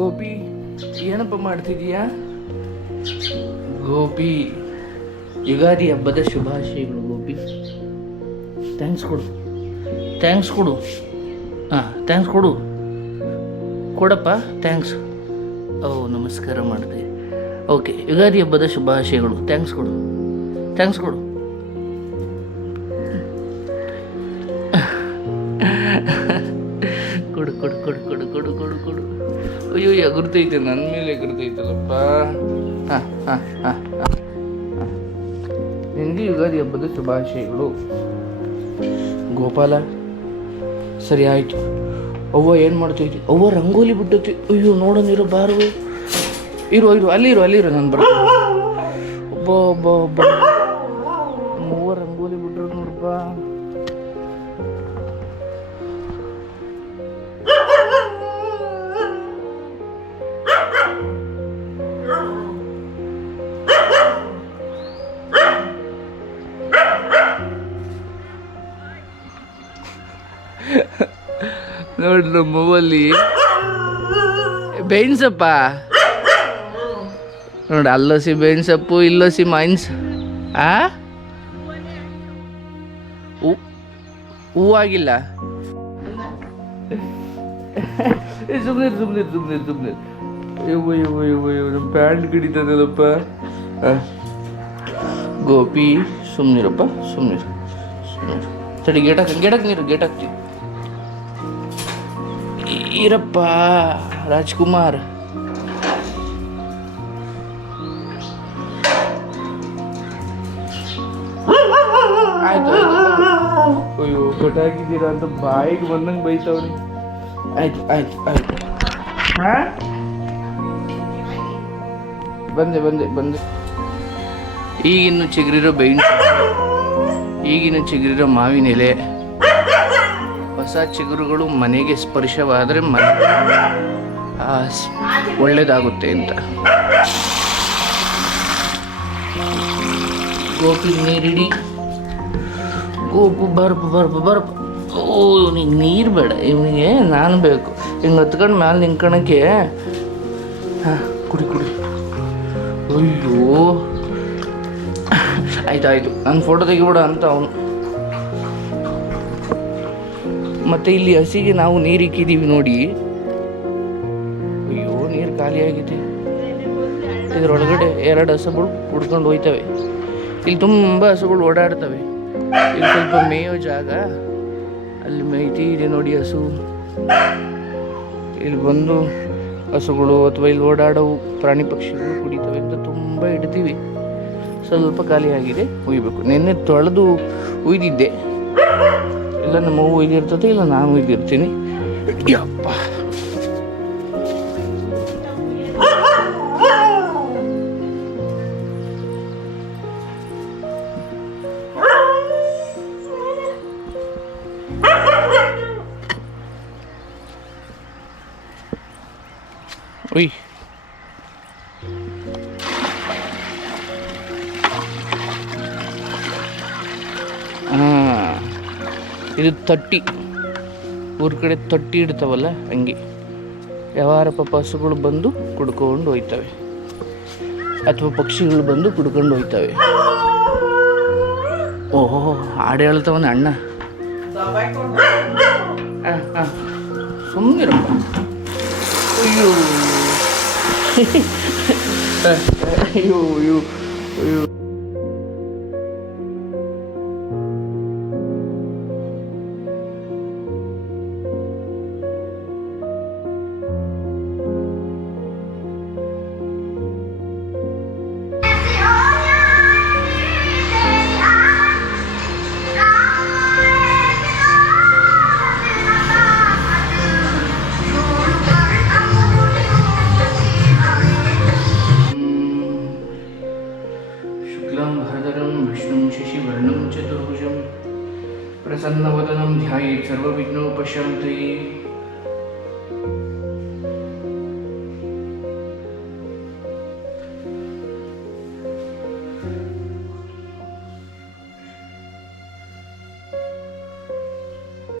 ಗೋಪಿ ಏನಪ್ಪ ಮಾಡ್ತಿದೀಯಾ? ಗೋಪಿ ಯುಗಾದಿ ಹಬ್ಬದ ಶುಭಾಶಯಗಳು ಗೋಪಿ. ಥ್ಯಾಂಕ್ಸ್ ಕೊಡು. ಥ್ಯಾಂಕ್ಸ್ ಕೊಡು. ಹಾಂ ಥ್ಯಾಂಕ್ಸ್ ಕೊಡು. ಕೊಡಪ್ಪ ಥ್ಯಾಂಕ್ಸ್ ಓ ನಮಸ್ಕಾರ ಮಾಡಿದೆ. ಓಕೆ ಯುಗಾದಿ ಹಬ್ಬದ ಶುಭಾಶಯಗಳು. ಥ್ಯಾಂಕ್ಸ್ ಕೊಡು. ಥ್ಯಾಂಕ್ಸ್ ಕೊಡು. ಕೊಡು ಕೊಡು ಕೊಡು. ಅಯ್ಯೋ, ಎಗುರ್ತೈತೆ ನನ್ನ ಮೇಲೆ ಎಗುರ್ತೈತಲ್ಲಪ್ಪ. ಹಾಂ ಹಾಂ ಹಾಂ ಹಾಂ. ನಿನಗೆ ಯುಗಾದಿ ಹಬ್ಬದ ಶುಭಾಶಯಗಳು. ಗೋಪಾಲ, ಸರಿ ಆಯಿತು. ಅವ್ವ ಏನು ಮಾಡ್ತೈತಿ? ಅವ್ವ ರಂಗೋಲಿ ಬಿಟ್ಟೈತಿ ಅಯ್ಯೋ ನೋಡೋನಿರೋ ಬಾರು. ಇರು ಇರು, ಅಲ್ಲಿರು ಅಲ್ಲಿರು, ನಾನು ಬರ್ತೀನಿ. ಒಬ್ಬ ಒಬ್ಬ ಒಬ್ಬ. ನೋಡಿ ನಮ್ಮ ಮೂವಲ್ಲಿ. ಬೇವಿನ ಸೊಪ್ಪ ನೋಡಿ, ಅಲ್ಲೋಸಿ ಬೇನ್ಸಪ್ಪು ಸೊಪ್ಪು ಇಲ್ಲೋಸಿ ಮೈನ್ಸ್, ಆ? ಹೂವಾಗಿಲ್ಲ. ಸುಮ್ಮನೆ ಸುಮ್ಮನೆ ಸುಮ್ಮನೆ ಸುಮ್ಮನೆ ಅಯ್ಯೋ ಅಯ್ಯೋ ಅಯ್ಯೋ ಅಯ್ಯೋ ನಮ್ಮ ಪ್ಯಾಂಟ್ ಗಿಡಿತದಲ್ಲಪ್ಪ. ಗೋಪಿ, ಸುಮ್ನಿರಪ್ಪ ಸುಮ್ಮನಿರು ಸುಮ್ಮನಿರು ಸರಿ ಗೇಟ್ ಹಾಕಿ ಗೇಟ್ ಹಾಕಿ, ನೀರು, ಗೇಟ್ ಹಾಕ್ತೀವಿ. ಇರಪ್ಪ ರಾಜ್ಕುಮಾರ್ ಆಯ್ತು ಅಯ್ಯೋ ಕಟಾಕಿದ್ದೀರಾ ಅಂತ ಬಾಯಿಗೆ ಬಂದಂಗೆ ಬೈತಾವ್ರಿ. ಆಯ್ತು ಆಯ್ತು ಆಯ್ತು. ಹಾ? ಬಂದೆ ಬಂದೆ ಬಂದೆ. ಈಗಿನ್ನು ಚಿಗುರಿರೋ ಬೇವಿನ ಈಗಿನ ಚಿಗುರಿರೋ ಮಾವಿನ ಎಲೆ. ಹೊಸ ಚಿಗುರುಗಳು ಮನೆಗೆ ಸ್ಪರ್ಶವಾದರೆ ಮ ಒಳ್ಳೆಯದಾಗುತ್ತೆ ಅಂತ. ಗೋಪಿ ನೀರಿಡಿ ಗೋಪು, ಬರ್ಪು ಬರ್ಪು ಬರ್ಪು. ಓ ಇವನಿಗೆ ನೀರು ಬೇಡ, ಇವನಿಗೆ ನಾನು ಬೇಕು. ಹಿಂಗೆ ಹತ್ಕೊಂಡು ಮೇಲೆ ನಿಂತ್ಕೊಳಕ್ಕೆ ಹಾಂ, ಕುಡಿ ಕುಡಿ. ಅಯ್ಯೋ. ಆಯ್ತು ಆಯಿತು ನನ್ನ ಫೋಟೋ ತೆಗಿಬಿಡ ಅಂತ ಅವನು. ಮತ್ತೆ ಇಲ್ಲಿ ಹಸಿಗೆ ನಾವು ನೀರು ಇಕ್ಕಿದೀವಿ ನೋಡಿ. ಅಯ್ಯೋ, ನೀರು ಖಾಲಿಯಾಗಿದೆ. ಇದರೊಳಗಡೆ ಎರಡು ಹಸುಗಳು ಕುಡ್ಕೊಂಡು ಹೋಯ್ತವೆ. ಇಲ್ಲಿ ತುಂಬ ಹಸುಗಳು ಓಡಾಡ್ತವೆ. ಇಲ್ಲಿ ಸ್ವಲ್ಪ ಮೇಯೋ ಜಾಗ. ಅಲ್ಲಿ ಮೇಯ್ತಿ ಇದೆ ನೋಡಿ ಹಸು. ಇಲ್ಲಿ ಬಂದು ಹಸುಗಳು ಅಥವಾ ಇಲ್ಲಿ ಓಡಾಡೋ ಪ್ರಾಣಿ ಪಕ್ಷಿಗಳು ಕುಡಿತವೆ ಅಂತ ತುಂಬ ಇಡ್ತೀವಿ. ಸ್ವಲ್ಪ ಖಾಲಿಯಾಗಿದೆ, ಹುಯ್ಬೇಕು. ನಿನ್ನೆ ತೊಳೆದು ಉಯ್ದಿದ್ದೆ Ilan na mauwi dito tatay, ilan na amuwi dito tini? Oui. ಇದು ತಟ್ಟಿ. ಊರ ಕಡೆ ತಟ್ಟಿ ಇಡ್ತಾವಲ್ಲ ಹಂಗೆ. ವ್ಯವಹಾರ ಪಪಾಸುಗಳು ಹಸುಗಳು ಬಂದು ಕುಡ್ಕೊಂಡು ಹೋಯ್ತವೆ. ಅಥವಾ ಪಕ್ಷಿಗಳು ಬಂದು ಕುಡ್ಕೊಂಡು ಹೋಯ್ತವೆ. ಓಹೋ ಹಾಡು ಹೇಳ್ತವನ ಅಣ್ಣ. ಸುಮ್ಮನಿರಪ್ಪ ಅಯ್ಯೋ. ಅಯ್ಯೋ ಅಯ್ಯೋ ಅಯ್ಯೋ. शुक्लं विष्णुं शशिवर्णं चतुर्भुजं प्रसन्नवदनं ध्यायेत् सर्वविघ्नोपशान्तये